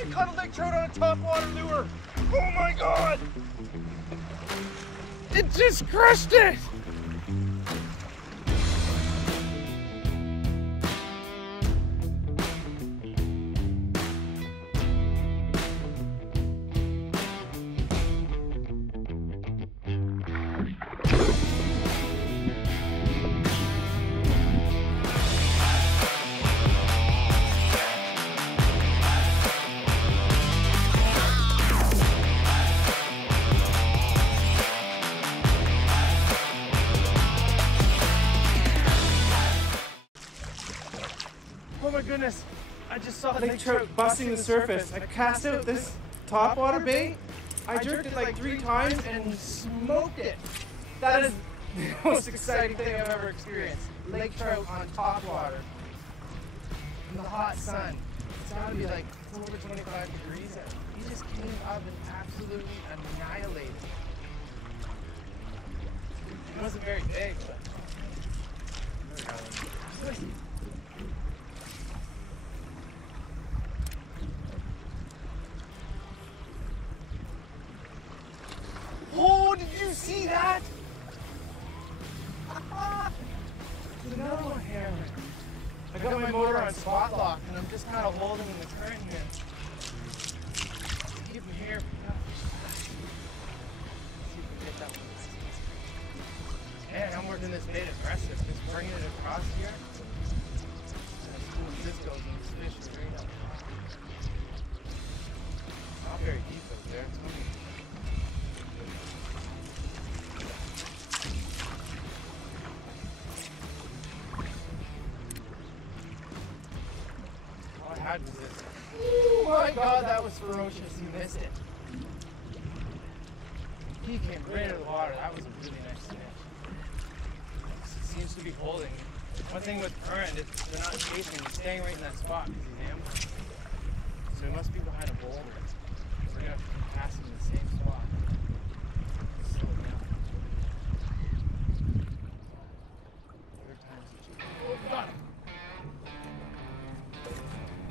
Oh, I caught a lake trout on a topwater lure. Oh my God! It just crushed it. Oh my goodness, I just saw lake trout busting the surface. I cast out this topwater bait. I jerked it like 3 times and smoked it. That is the most exciting thing I've ever experienced. Lake trout on topwater in the hot sun. It's gotta be like over 25 degrees out. He just came up and absolutely annihilated. It wasn't very big, but oh, did you see that? There's another one here. I got my motor on spot lock and I'm just kind of holding in the current here. Keep him here. See if we can get that one. Man, I'm working this bait aggressive, just bringing it across here. And as cool as this goes, and this fish is straight up. Not very deep out there. It's only was this. Oh my God, that was ferocious. You missed it. He came right out of the water. That was a really nice snitch. It seems to be holding. One thing with current, they're not chasing. He's staying right in that spot because he's ambushed. So he must be behind a boulder. We're going to pass him in the same spot. Slow down. Third time's the charm. Oh, got him.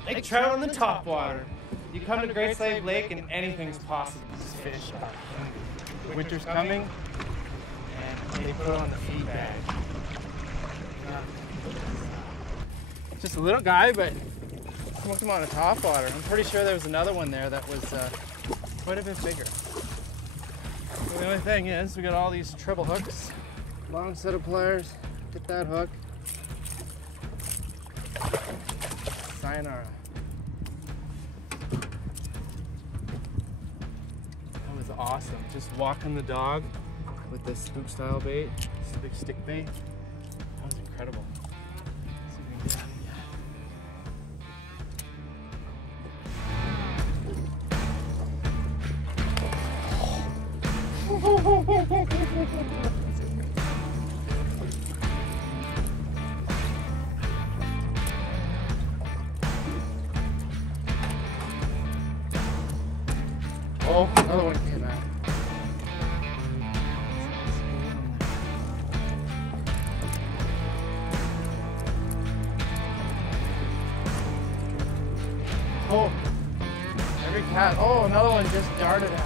Lake trout on the topwater. You come to Great Slave Lake and anything's possible. Fish up. Winter's coming, and they put on the feed bag. Just a little guy, but smoked him on a topwater. I'm pretty sure there was another one there that was quite a bit bigger. So the only thing is, we got all these treble hooks, long set of pliers. Get that hook. Sayonara. That was awesome. Just walking the dog with this spook style bait, this big stick bait. That was incredible. Let's see if we can get out oh, another one came out. Oh, every cat. Oh, another one just darted at me.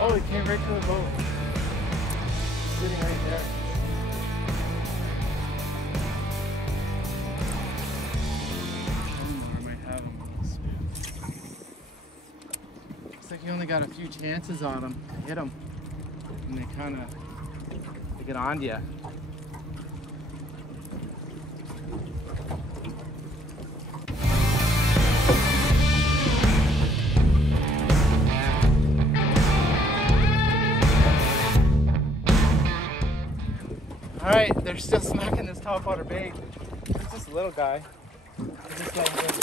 Oh, he came right to the boat. Sitting right there. I might have him on the spoon. Looks like you only got a few chances on them to hit them, and they get on to you. All right, they're still smacking this topwater bait. It's just a little guy. Just like this.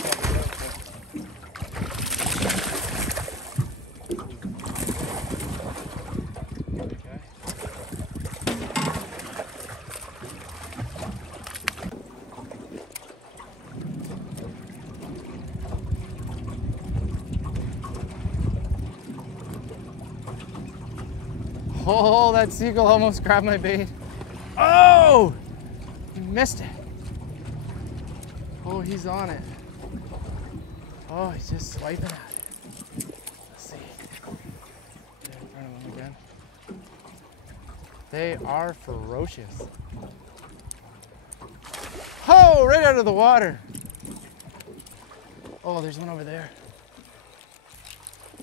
Okay. Oh, that seagull almost grabbed my bait. Oh! You missed it. Oh, he's on it. Oh, he's just swiping at it. Let's see. Get in front of them again. They are ferocious. Oh, right out of the water. Oh, there's one over there.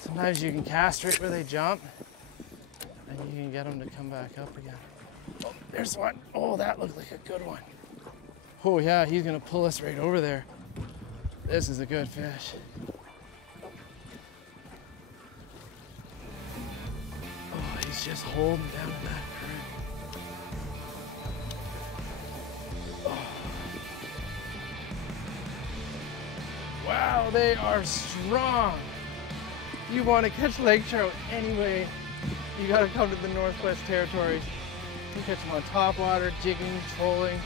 Sometimes you can cast right where they jump, and you can get them to come back up again. Oh, there's one. Oh, that looked like a good one. Oh yeah, he's gonna pull us right over there. This is a good fish. Oh, he's just holding down that current. Oh. Wow, they are strong. You want to catch lake trout anyway, you gotta come to the Northwest Territories. You catch them on topwater, jigging, trolling,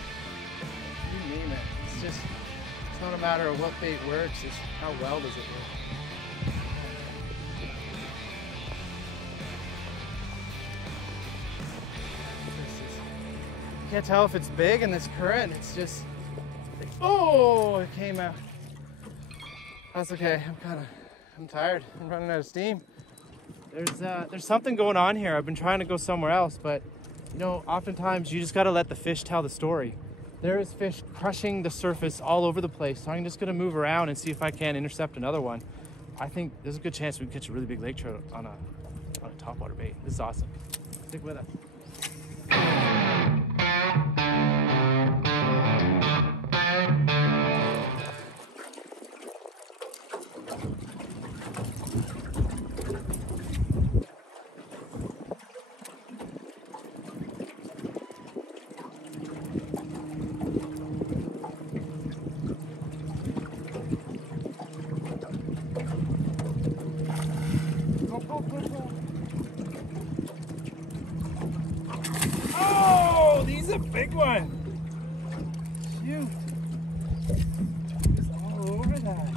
you name it. It's not a matter of what bait works, it's how well does it work. You can't tell if it's big in this current, it's just, oh, it came out. That's okay, I'm tired, I'm running out of steam. There's something going on here. I've been trying to go somewhere else, but you know, oftentimes you just gotta let the fish tell the story. There is fish crushing the surface all over the place, so I'm just gonna move around and see if I can intercept another one. I think there's a good chance we can catch a really big lake trout on a topwater bait. This is awesome. Stick with us. Oh, he's a big one. Shoot. Just all over that.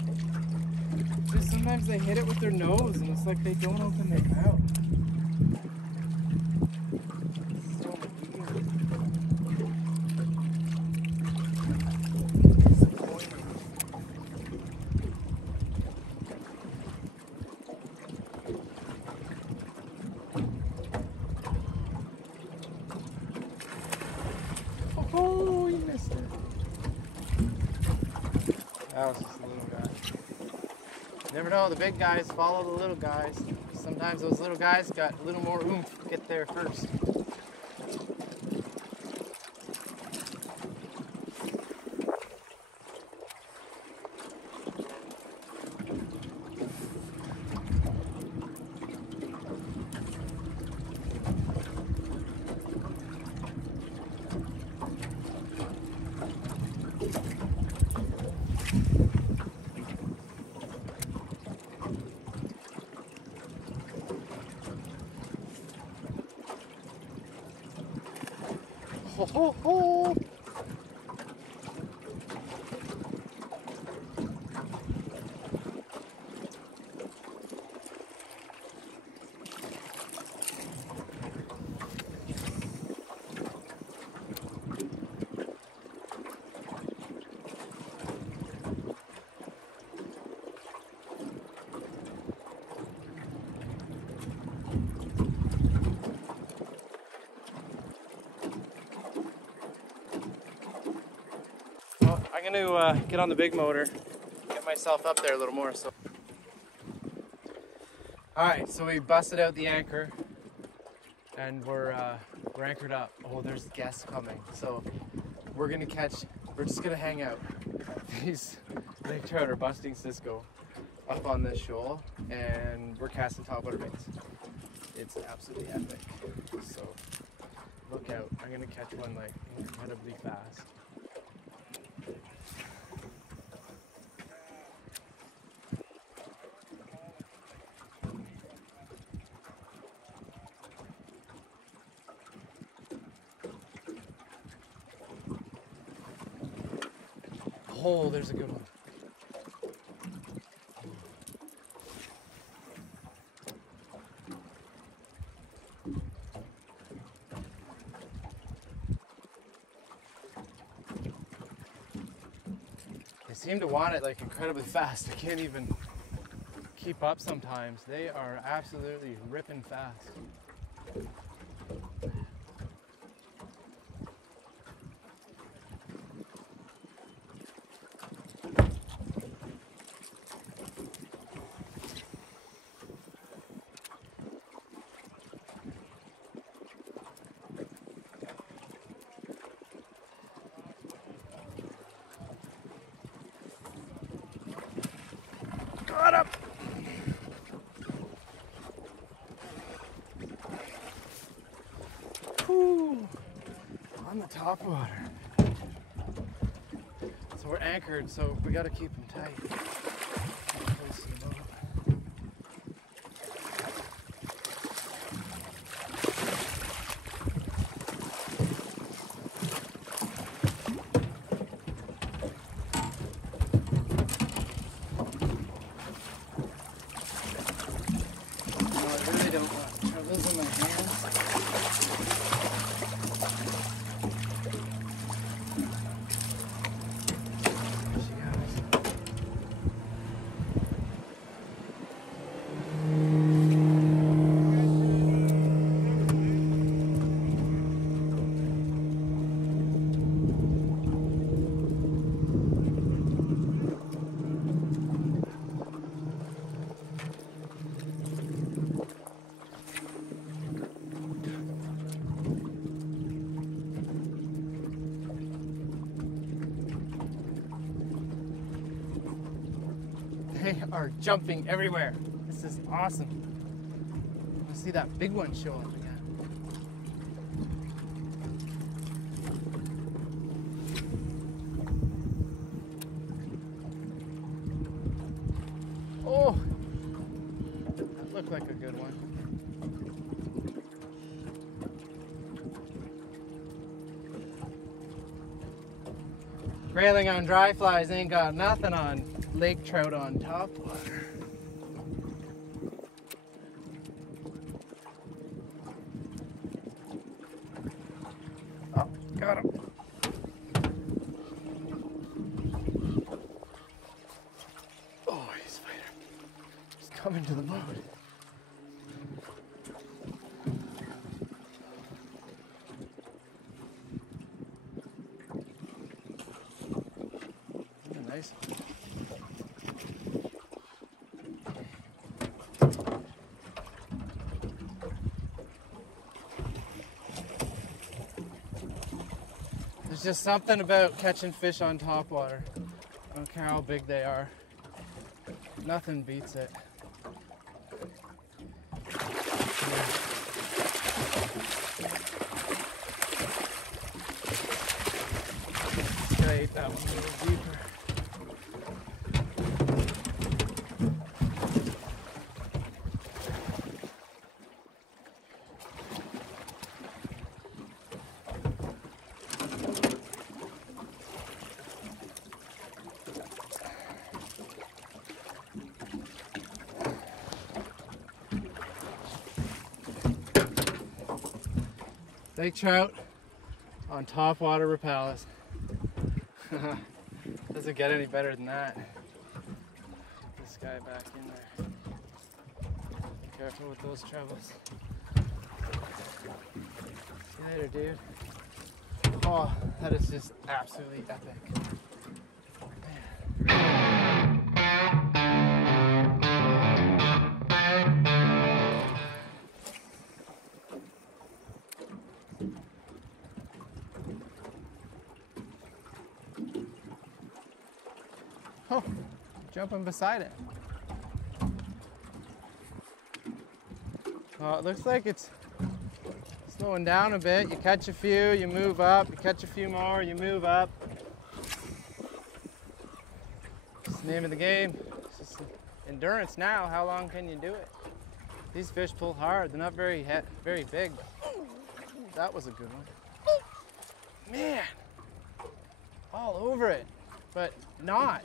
Just sometimes they hit it with their nose and it's like they don't open their mouth. So weird. Oh, you missed it. That was just a little guy. Never know, the big guys follow the little guys. Sometimes those little guys got a little more oomph to get there first. Ho, ho, ho. I'm going to get on the big motor, get myself up there a little more. So, all right, so we busted out the anchor, and we're anchored up. Oh, there's guests coming, so we're just gonna hang out. These lake trout are busting Cisco up on this shoal, and we're casting topwater baits. It's absolutely epic. So look out! I'm gonna catch one like incredibly fast. Oh, there's a good one. They seem to want it like incredibly fast. I can't keep up sometimes. They are absolutely ripping fast. Got him! Whew. On the top water. So we're anchored, so we gotta keep them tight. They are jumping everywhere. This is awesome. I see that big one show up again. Oh, that looked like a good one. Grayling on dry flies ain't got nothing on lake trout on topwater. Oh, got him. Oh, he's a fighter. He's coming to the boat. Nice. There's just something about catching fish on topwater. I don't care how big they are. Nothing beats it. Gotta eat that one a little deeper. Lake trout on topwater Rapalis. Doesn't get any better than that. Get this guy back in there. Be careful with those trebles. See you later, dude. Oh, that is just absolutely epic. Oh, jumping beside it. Oh, it looks like it's slowing down a bit. You catch a few, you move up. You catch a few more, you move up. It's the name of the game. It's just endurance now. How long can you do it? These fish pull hard. They're not very big. That was a good one. Man, all over it, but not.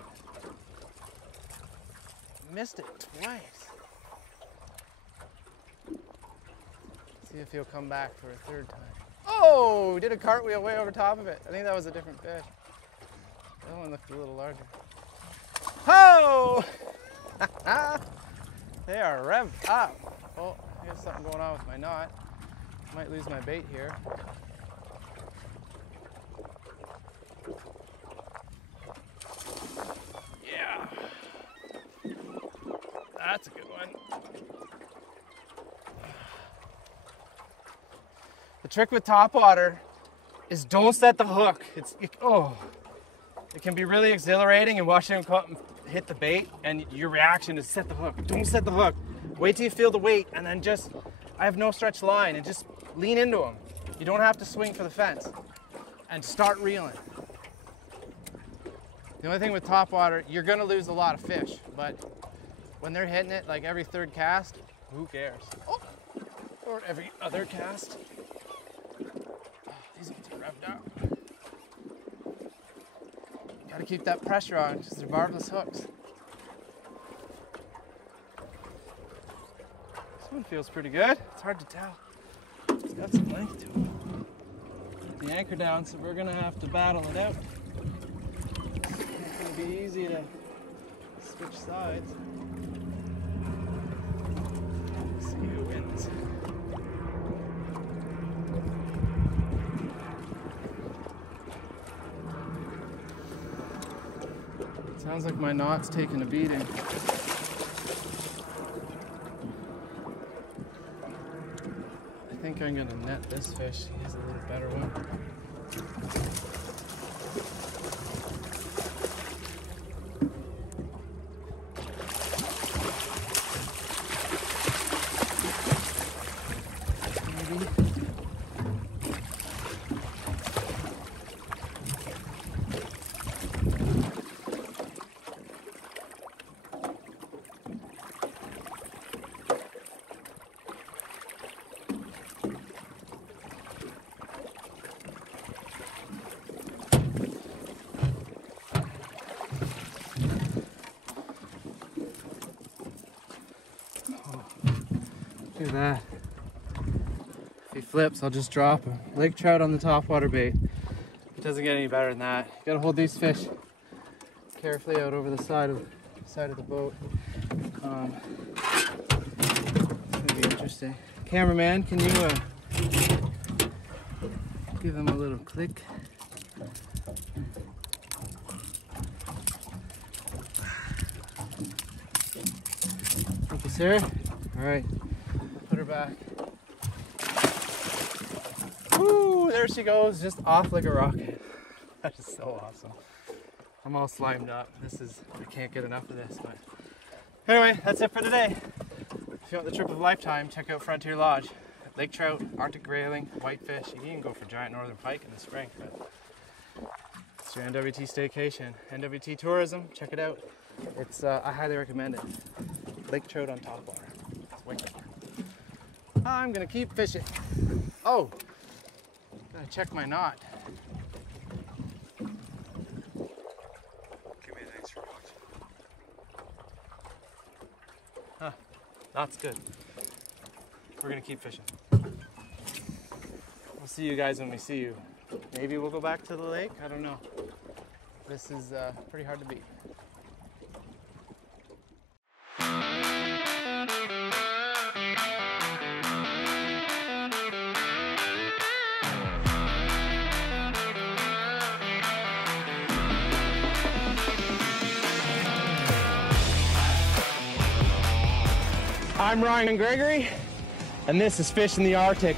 Missed it twice. See if he'll come back for a third time. Oh, did a cartwheel way over top of it. I think that was a different fish. That one looked a little larger. Oh! They are revved up. Oh, I got something going on with my knot. Might lose my bait here. Yeah. That's a good one. The trick with topwater is don't set the hook. It can be really exhilarating and watching him come up and hit the bait, and your reaction is set the hook. Don't set the hook. Wait till you feel the weight, and then just, I have no stretch line, and just lean into him. You don't have to swing for the fence, and start reeling. The only thing with topwater, you're gonna lose a lot of fish, but when they're hitting it like every third cast, who cares? Oh, or every other cast. Oh, these ones are revved up. Gotta keep that pressure on because they're barbless hooks. This one feels pretty good. It's hard to tell. It's got some length to it. Put the anchor down, so we're gonna have to battle it out. It's not gonna be easy to switch sides. Let's see who wins. Sounds like my knot's taking a beating. I think I'm gonna net this fish. He's a little better one. Look at that. If he flips, I'll just drop him. Lake trout on the topwater bait. It doesn't get any better than that. You gotta hold these fish carefully out over the side of the boat. It's gonna be interesting. Cameraman, can you give them a little click? Thank you, sir. All right. Put her back. Woo! There she goes, just off like a rocket. That is so awesome. I'm all slimed up. I can't get enough of this. But anyway, that's it for today. If you want the trip of a lifetime, check out Frontier Lodge. Lake trout, Arctic grayling, whitefish. You can even go for giant northern pike in the spring. But it's your NWT staycation. NWT tourism, check it out. I highly recommend it. Lake trout on topwater. It's wicked. I'm gonna keep fishing. Oh, gotta check my knot. Give me thanks for watching. Huh, that's good. We're gonna keep fishing. We'll see you guys when we see you. Maybe we'll go back to the lake, I don't know. This is pretty hard to beat. I'm Ryan Gregory, and this is Fish in the Arctic.